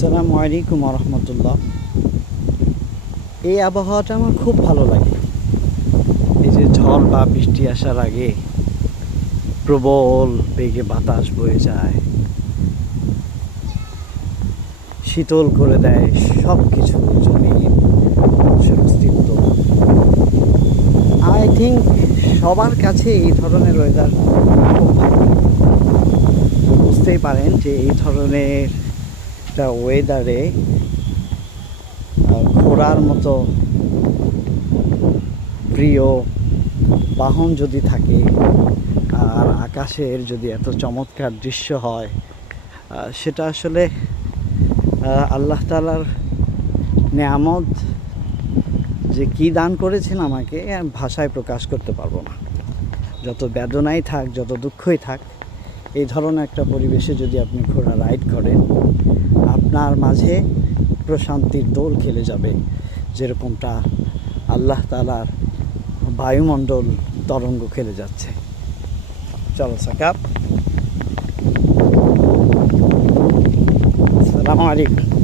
আসসালামু আলাইকুম রহমতুল্লাহ। এই আবহাওয়াটা আমার খুব ভালো লাগে। এই যে ঝড় বা বৃষ্টি আসার আগে প্রবল বেগে বাতাস বয়ে যায়, শীতল করে দেয় সব কিছু, জমিন, মানুষের অস্তিত্ব। আই থিঙ্ক সবার কাছে এই ধরনের ওয়েদার খুব ভালো। বুঝতেই পারেন যে এই ধরনের একটা ওয়েদারে ঘোরার মতো প্রিয় বাহন যদি থাকে আর আকাশের যদি এত চমৎকার দৃশ্য হয়, সেটা আসলে আল্লাহ তাআলার নেয়ামত। যে কী দান করেছেন আমাকে ভাষায় প্রকাশ করতে পারবো না। যত বেদনাই থাক, যত দুঃখই থাক, এই ধরনের একটা পরিবেশে যদি আপনি ঘোড়া রাইড করেন, আপনার মাঝে প্রশান্তির দোল খেলে যাবে, যেরকমটা আল্লাহ তাআলার বায়ুমণ্ডল তরঙ্গ খেলে যাচ্ছে। চলো সাকাব, আসসালামু আলাইকুম।